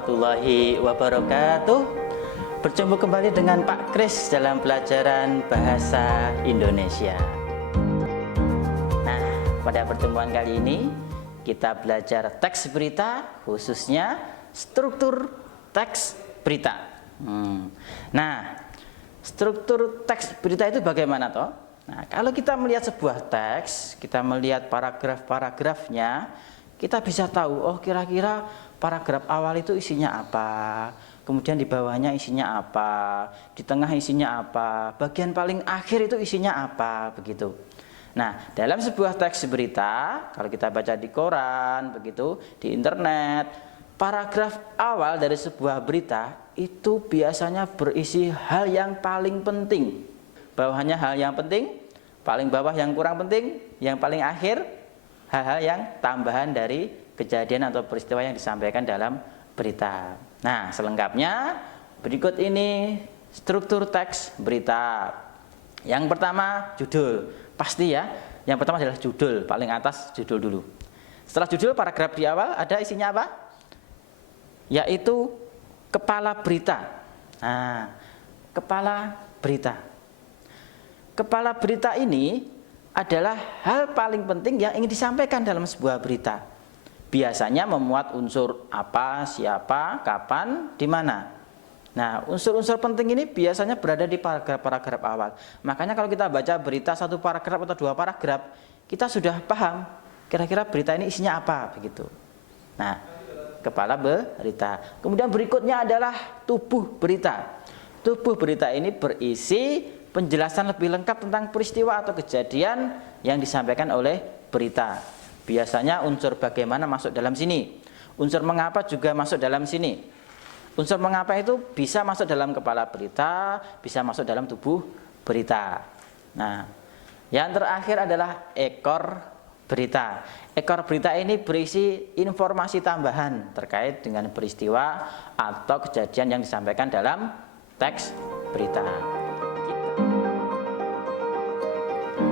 warahmatullahi wabarakatuh. Berjumpa kembali dengan Pak Kris dalam pelajaran Bahasa Indonesia. Nah, pada pertemuan kali ini kita belajar teks berita, khususnya struktur teks berita. Nah, struktur teks berita itu bagaimana toh? Nah, kalau kita melihat sebuah teks, kita melihat paragraf-paragrafnya, kita bisa tahu, oh kira-kira paragraf awal itu isinya apa, kemudian di bawahnya isinya apa, di tengah isinya apa, bagian paling akhir itu isinya apa, begitu. Nah, dalam sebuah teks berita, kalau kita baca di koran, begitu, di internet, paragraf awal dari sebuah berita itu biasanya berisi hal yang paling penting. Bawahnya hal yang penting, paling bawah yang kurang penting, yang paling akhir hal-hal yang tambahan dari kejadian atau peristiwa yang disampaikan dalam berita. Nah, selengkapnya berikut ini struktur teks berita. Yang pertama judul, pasti ya. Yang pertama adalah judul, paling atas judul dulu. Setelah judul, paragraf di awal ada isinya apa? Yaitu kepala berita. Nah, kepala berita. Kepala berita ini adalah hal paling penting yang ingin disampaikan dalam sebuah berita. Biasanya memuat unsur apa, siapa, kapan, di mana. Nah, unsur-unsur penting ini biasanya berada di paragraf-paragraf awal. Makanya kalau kita baca berita satu paragraf atau dua paragraf, kita sudah paham kira-kira berita ini isinya apa, begitu. Nah, kepala berita. Kemudian berikutnya adalah tubuh berita. Tubuh berita ini berisi penjelasan lebih lengkap tentang peristiwa atau kejadian yang disampaikan oleh berita. Biasanya unsur bagaimana masuk dalam sini, unsur mengapa juga masuk dalam sini. Unsur mengapa itu bisa masuk dalam kepala berita, bisa masuk dalam tubuh berita. Nah, yang terakhir adalah ekor berita. Ekor berita ini berisi informasi tambahan terkait dengan peristiwa atau kejadian yang disampaikan dalam teks berita.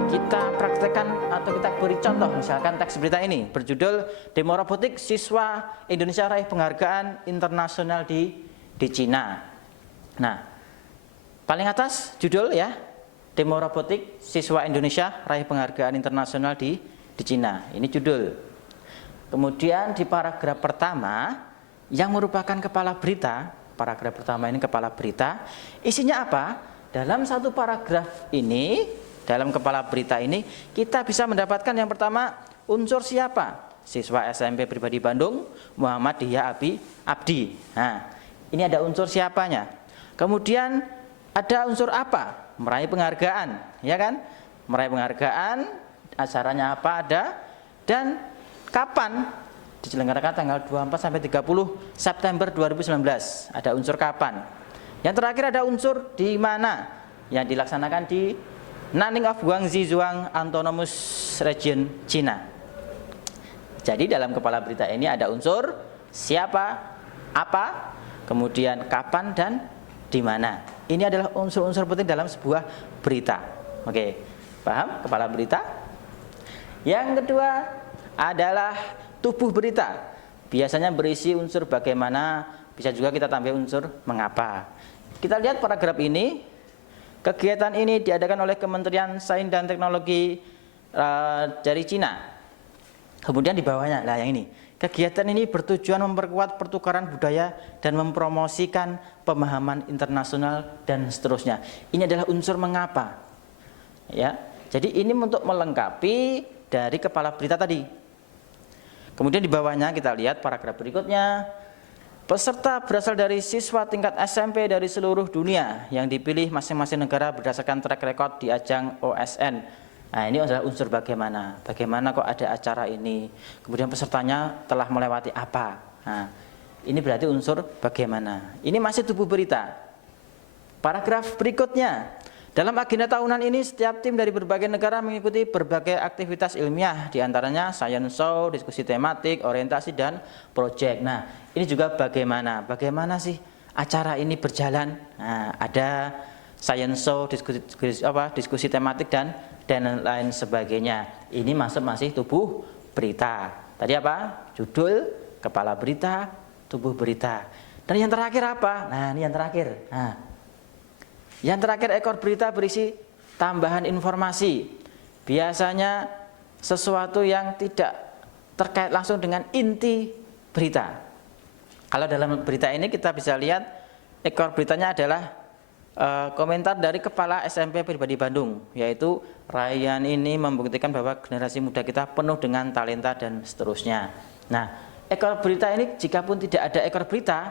Kita praktekkan atau kita beri contoh, misalkan teks berita ini berjudul Demo Robotik Siswa Indonesia Raih Penghargaan Internasional di Cina. Nah, paling atas judul ya, Demo Robotik Siswa Indonesia Raih Penghargaan Internasional di Cina. Ini judul. Kemudian di paragraf pertama yang merupakan kepala berita, paragraf pertama ini kepala berita, isinya apa? Dalam satu paragraf ini, dalam kepala berita ini kita bisa mendapatkan yang pertama unsur siapa? Siswa SMP Pribadi Bandung Muhammad Diyah Abdi. Nah, ini ada unsur siapanya. Kemudian ada unsur apa? Meraih penghargaan, ya kan? Meraih penghargaan, acaranya apa ada, dan kapan diselenggarakan tanggal 24 sampai 30 September 2019. Ada unsur kapan. Yang terakhir ada unsur di mana yang dilaksanakan di Nanning of Guangxi Zhuang Autonomous Region China. Jadi dalam kepala berita ini ada unsur siapa, apa, kemudian kapan dan di mana. Ini adalah unsur-unsur penting dalam sebuah berita. Oke, paham kepala berita? Yang kedua adalah tubuh berita. Biasanya berisi unsur bagaimana, bisa juga kita tambah unsur mengapa. Kita lihat paragraf ini. Kegiatan ini diadakan oleh Kementerian Sains dan Teknologi dari Cina. Kemudian di bawahnya, lah yang ini. Kegiatan ini bertujuan memperkuat pertukaran budaya dan mempromosikan pemahaman internasional dan seterusnya. Ini adalah unsur mengapa. Ya. Jadi ini untuk melengkapi dari kepala berita tadi. Kemudian di bawahnya kita lihat paragraf berikutnya. Peserta berasal dari siswa tingkat SMP dari seluruh dunia yang dipilih masing-masing negara berdasarkan track record di ajang OSN. Nah, ini adalah unsur bagaimana. Bagaimana kok ada acara ini. Kemudian pesertanya telah melewati apa. Nah, ini berarti unsur bagaimana. Ini masih tubuh berita. Paragraf berikutnya. Dalam agenda tahunan ini, setiap tim dari berbagai negara mengikuti berbagai aktivitas ilmiah, diantaranya science show, diskusi tematik, orientasi, dan proyek. Nah, ini juga bagaimana sih acara ini berjalan. Nah, ada science show, diskusi tematik, dan lain sebagainya. Ini masih tubuh berita. Tadi apa? Judul, kepala berita, tubuh berita. Dan yang terakhir apa? Nah, ini yang terakhir. Nah, yang terakhir ekor berita berisi tambahan informasi. Biasanya sesuatu yang tidak terkait langsung dengan inti berita. Kalau dalam berita ini kita bisa lihat ekor beritanya adalah komentar dari Kepala SMP Pribadi Bandung, yaitu raihan ini membuktikan bahwa generasi muda kita penuh dengan talenta dan seterusnya. Nah, ekor berita ini jikapun tidak ada ekor berita,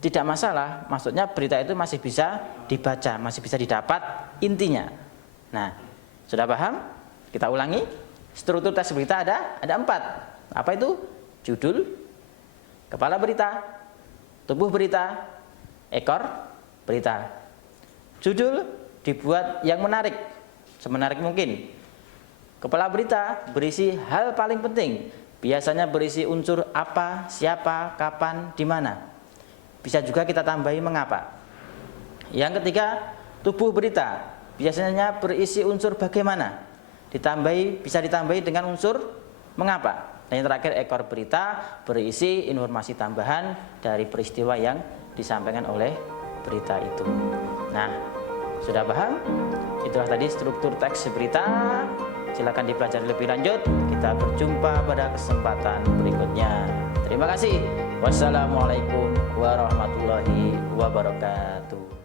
tidak masalah, maksudnya berita itu masih bisa dibaca, masih bisa didapat intinya. Nah, sudah paham? Kita ulangi, struktur teks berita ada 4. Apa itu? Judul, kepala berita, tubuh berita, ekor berita. Judul dibuat yang menarik, semenarik mungkin. Kepala berita berisi hal paling penting, biasanya berisi unsur apa, siapa, kapan, di mana. Bisa juga kita tambahi mengapa. Yang ketiga, tubuh berita biasanya berisi unsur bagaimana. Bisa ditambahi dengan unsur mengapa. Dan yang terakhir, ekor berita berisi informasi tambahan dari peristiwa yang disampaikan oleh berita itu. Nah, sudah paham? Itulah tadi struktur teks berita. Silakan dipelajari lebih lanjut. Kita berjumpa pada kesempatan berikutnya. Terima kasih. Wassalamualaikum warahmatullahi wabarakatuh.